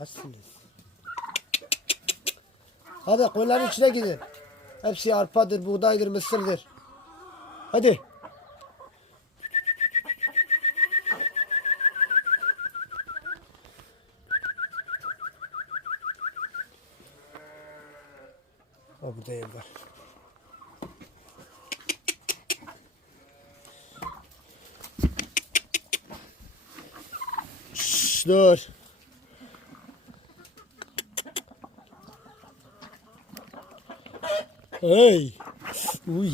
Açsınız. Hadi koyunların içine gidin. Hepsi arpadır, buğdaydır, mısırdır. Hadi. O burada ev var. Şşş, dur. Ai! Ui!